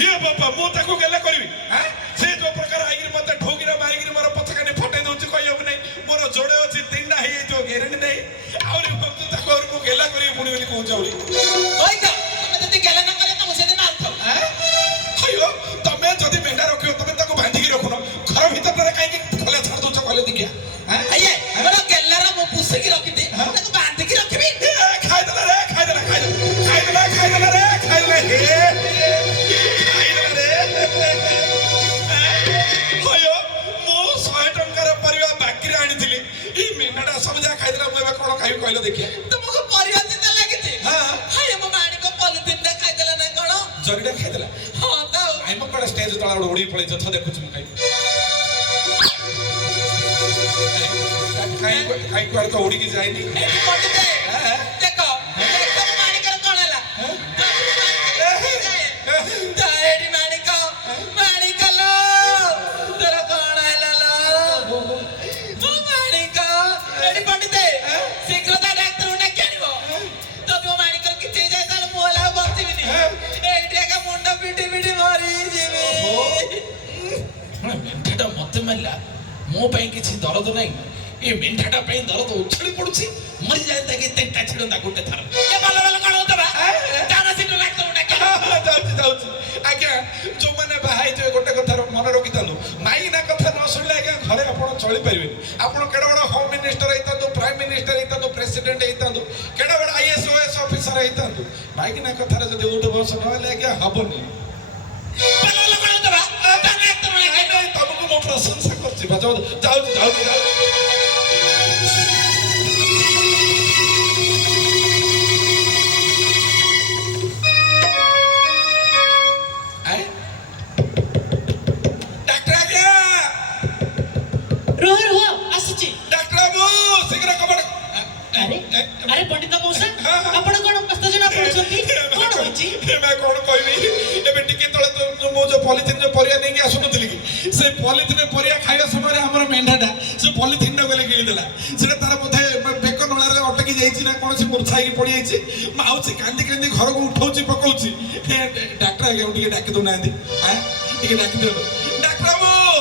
ये बापा मो ताको गेला करबी हां से जो प्रकार आइगिर मते ठोगिरा मारिगिर मोर पछकाने फटे दउछ कहयब नै मोर जोडे अछि तीनटा हे जो गेरेंट नै आउरी भक्त ताको और मो गेला करी पुणी बोली कहू जाउरी ओइ त तमे जति गेला न करे त मो सेदे मार थौ हां अयो तमे जदी मेंढा रखियो तमे ताको बांधी के रखनो घर भीतर रे काई खोले छाड़ दउछ कहले दिखिया हां आइए हमरा गेला रा मो पुसे की रखि दे ताको बांधी की रखबी खाइ देला रे खाइ देला रे खाइ देला रे खाइ देला हे अयो मो 100 टंका रे परिवा बाकी रे आनी थिली ई मेंढाटा समझा खाइ देला मैं कोन खाइ कहले देखिया तुमको परिवा चिंता लागिते हां हाय मो माणी को पॉलिथिन रे खाइ देला ना कोन जरीडा खाइ देला हां त आई म कोन स्टेज तळा उडी पळै छ देखु छु खाइ खाइ को तो उडी की जाइनी एटी पट दे देखो देखो माणी कर कोन हला एटी माणी कलो तेरा कोन हला लो ओ माणी को एटी पट दे शीघ्र ता डाक्टर उना केनिबो तो तू माणी कर किते जाय ताल मोला बचिबिनी एटी का मुंडा पिटी पिटी मारी जीवी मेंढाटा मते मारला मो पई किछि दर्द नै ए मेंढाटा पई दर्द उछली पडुछि मरि जाय ताके तेटा छिडंदा गुटे थर ए बाला बाला कोन होतबा ताना सिट लागतो उना के जाउछि आज्ञा जो माने बाहाई जे गोटे कथा मन रखि तानु माई ना कथा न सुनले आज्ञा घरे आपण चली परिबेनी आपण केडा बडा होम मिनिस्टर हेतांतु प्राइम मिनिस्टर हेतांतु प्रेसिडेंट हेतांतु केडा बडा आईएएस ओएस ऑफिसर हेतांतु माई ना कथा रे जदि उठ बस न होले आज्ञा हबनी बाला बाला कोन होतबा ताना एकदम नहीं तुमको मो प्रशंसा करछि जाऊ अरे पंडित मौसा आपण कोन पस्तजना पडछथि कोन होछि मैं कोन कहबी एबे टिके तळे तो मो जो पॉलिथिन जो परिया नै के आसुनथि कि से पॉलिथिन परिया खाइबा समय हमर मेंढाटा से पॉलिथिन न गले गिली देला सेटा तार बोधे बेक नळा रे अटकी जाईछि ना कोन से मूर्छाई की पड़ी जाईछि माउसी कांदी कांदी घर को उठाउछि पकाउछि डॉक्टर आगे उठी के डाकी दो नांदी हां टिके डाकी दो डॉक्टर बाबू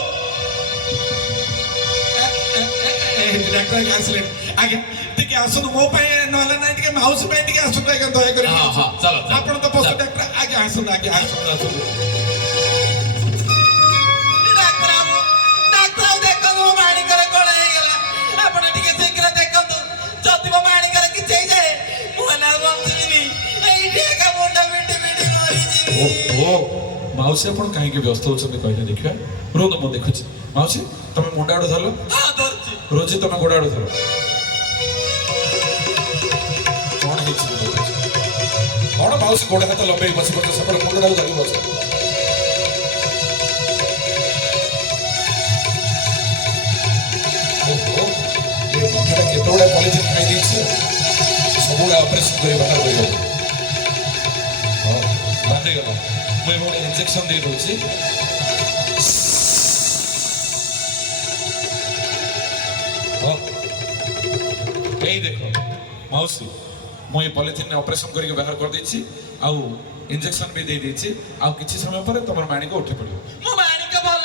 डॉक्टर कैंसिल आगे टिके आसु मो पई नले नै टिके माउसी पई टिके आसु आगे दया करी हां हां चलो आपण तो पोस्ट डॉक्टर आगे आसु डॉक्टर देखो मो माणी करे कोन हे गेला आपण टिके शीघ्र देखो जति मो माणी करे कि चई जाए मोला बंचिनी एई ढेका मुंडा मिटी मिटी मारी जी ओ माउसी आपण काहे के व्यस्त होछन कहले देखिया रोज मो देखुछि माउसी तमे मुंडा आडो धरलो हां धरछि रोजी तमे गोडा आडो धरो कोन हेछि कोन माउसी गोडा हाथ लंबे बस बस सपर मुंडा आडो धरि बस ओहो ये मुंडा केतोडा पॉलिथिन खाइ दिछि सबुडा ऑपरेशन करे बाहर गयो हां बांधे गलो मैं मोडे इंजेक्शन दे दोछि यही देखो मौसी मुझे पॉलिथिन ऑपरेशन करके बाहर कर देछि आउ इंजेक्शन भी दे देछि आउ किछि समय पर तमर माणी को उठी पड़ियो मो